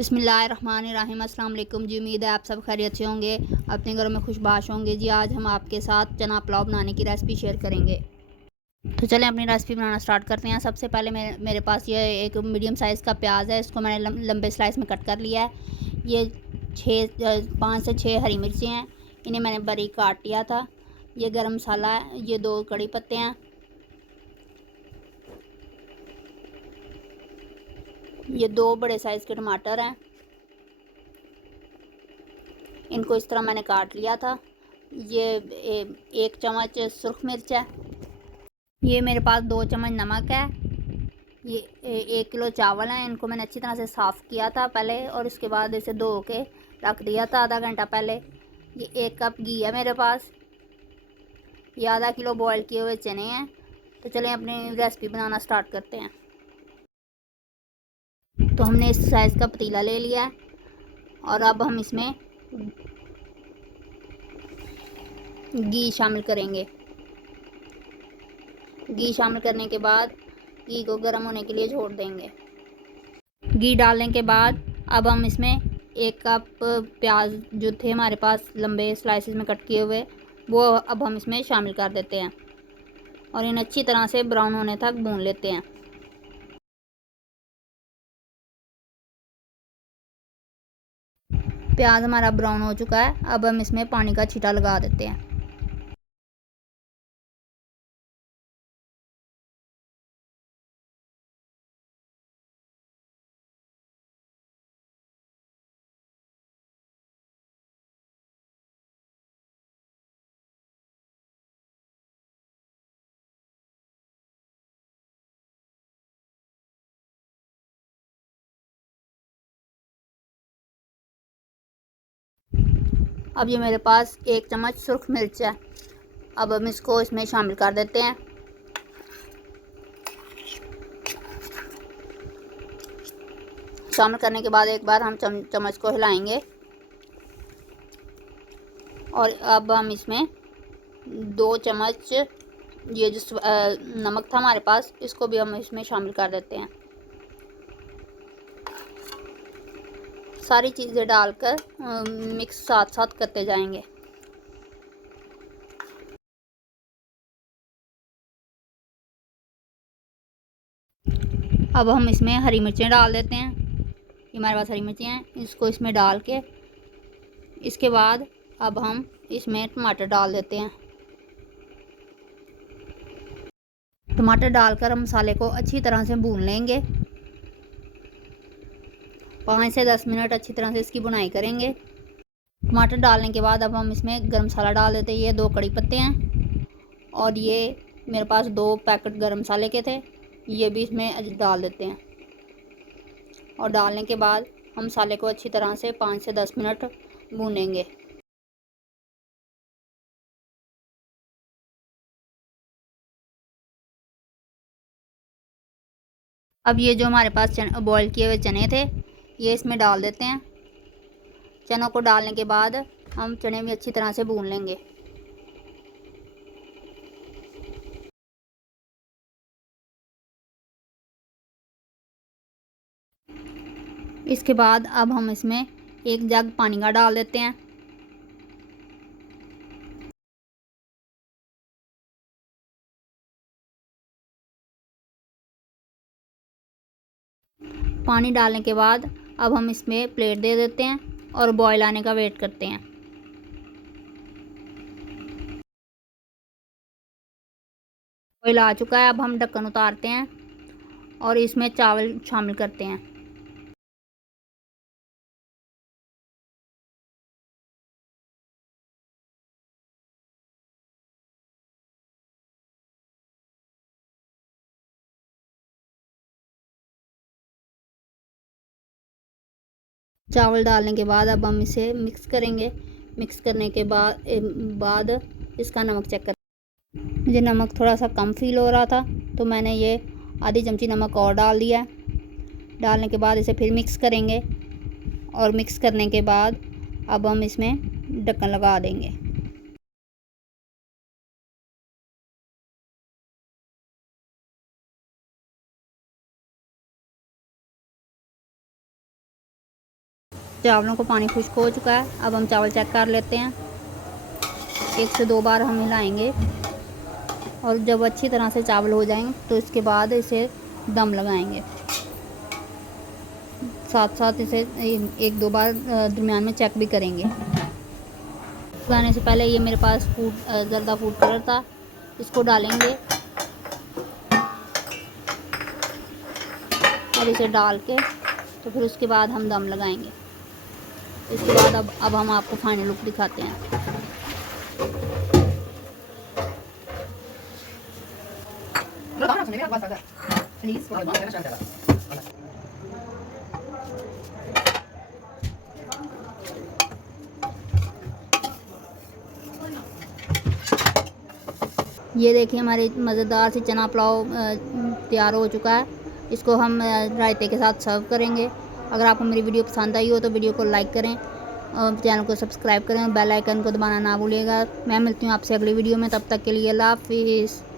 बिस्मिल्लाहिर्रहमानिर्रहीम। अस्सलाम वालेकुम जी। उम्मीद है आप सब खैरियत से होंगे, अपने घरों में खुशबाश होंगे जी। आज हम आपके साथ चना पुलाव बनाने की रेसिपी शेयर करेंगे। तो चलें अपनी रेसिपी बनाना स्टार्ट करते हैं। सबसे पहले मेरे पास ये एक मीडियम साइज़ का प्याज है, इसको मैंने लंबे स्लाइस में कट कर लिया है। ये 5 से 6 हरी मिर्ची हैं, इन्हें मैंने बारीक काट लिया था। ये गरम मसाला है, ये 2 कड़ी पत्ते हैं, ये 2 बड़े साइज़ के टमाटर हैं, इनको इस तरह मैंने काट लिया था। ये 1 चम्मच सुरख मिर्च है, ये मेरे पास 2 चम्मच नमक है, ये 1 किलो चावल हैं, इनको मैंने अच्छी तरह से साफ़ किया था पहले और उसके बाद इसे धो के रख दिया था आधा घंटा पहले। ये 1 कप घी है मेरे पास, ये आधा किलो बॉयल किए हुए चने हैं। तो चलें अपनी रेसिपी बनाना स्टार्ट करते हैं। तो हमने इस साइज़ का पतीला ले लिया है और अब हम इसमें घी शामिल करेंगे। घी शामिल करने के बाद घी को गर्म होने के लिए छोड़ देंगे। घी डालने के बाद अब हम इसमें 1 कप प्याज जो थे हमारे पास लंबे स्लाइसेस में कट किए हुए, वो अब हम इसमें शामिल कर देते हैं और इन्हें अच्छी तरह से ब्राउन होने तक भून लेते हैं। प्याज हमारा ब्राउन हो चुका है, अब हम इसमें पानी का छींटा लगा देते हैं। अब ये मेरे पास 1 चम्मच सुरख मिर्च है, अब हम इसको इसमें शामिल कर देते हैं। शामिल करने के बाद एक बार हम चम्मच को हिलाएंगे और अब हम इसमें 2 चम्मच ये जो नमक था हमारे पास, इसको भी हम इसमें शामिल कर देते हैं। सारी चीज़ें डालकर मिक्स साथ साथ करते जाएंगे। अब हम इसमें हरी मिर्चें डाल देते हैं। ये हमारे पास हरी मिर्चें हैं, इसको इसमें डाल के इसके बाद अब हम इसमें टमाटर डाल देते हैं। टमाटर डालकर हम मसाले को अच्छी तरह से भून लेंगे। 5 से 10 मिनट अच्छी तरह से इसकी भुनाई करेंगे। टमाटर डालने के बाद अब हम इसमें गरम मसाला डाल देते हैं। ये 2 कड़ी पत्ते हैं और ये मेरे पास 2 पैकेट गरम मसाले के थे, ये भी इसमें डाल देते हैं। और डालने के बाद हम मसाले को अच्छी तरह से 5 से 10 मिनट भूनेंगे। अब ये जो हमारे पास बॉयल किए हुए चने थे, ये इसमें डाल देते हैं। चनों को डालने के बाद हम चने भी अच्छी तरह से भून लेंगे। इसके बाद अब हम इसमें 1 जग पानी का डाल देते हैं। पानी डालने के बाद अब हम इसमें प्लेट दे देते हैं और बॉयल आने का वेट करते हैं। बॉयल आ चुका है, अब हम ढक्कन उतारते हैं और इसमें चावल शामिल करते हैं। चावल डालने के बाद अब हम इसे मिक्स करेंगे। मिक्स करने के बाद इसका नमक चेक कर, मुझे नमक थोड़ा सा कम फील हो रहा था तो मैंने ये आधी चमची नमक और डाल दिया। डालने के बाद इसे फिर मिक्स करेंगे और मिक्स करने के बाद अब हम इसमें ढक्कन लगा देंगे। चावलों को पानी खुश्क हो चुका है। अब हम चावल चेक कर लेते हैं। 1 से 2 बार हम हिलाएंगे और जब अच्छी तरह से चावल हो जाएंगे तो इसके बाद इसे दम लगाएंगे। साथ साथ इसे 1-2 बार दरमियान में चेक भी करेंगे। लगाने से पहले ये मेरे पास ज़र्दा फूड कलर था, इसको डालेंगे और इसे डाल के तो फिर उसके बाद हम दम लगाएंगे। इसके बाद अब हम आपको फाइनल लुक दिखाते हैं। ये देखिए हमारे मज़ेदार से चना पुलाव तैयार हो चुका है। इसको हम रायते के साथ सर्व करेंगे। अगर आपको मेरी वीडियो पसंद आई हो तो वीडियो को लाइक करें और चैनल को सब्सक्राइब करें और बेल आइकन को दबाना ना भूलिएगा। मैं मिलती हूँ आपसे अगली वीडियो में, तब तक के लिए अल्लाह हाफिज़।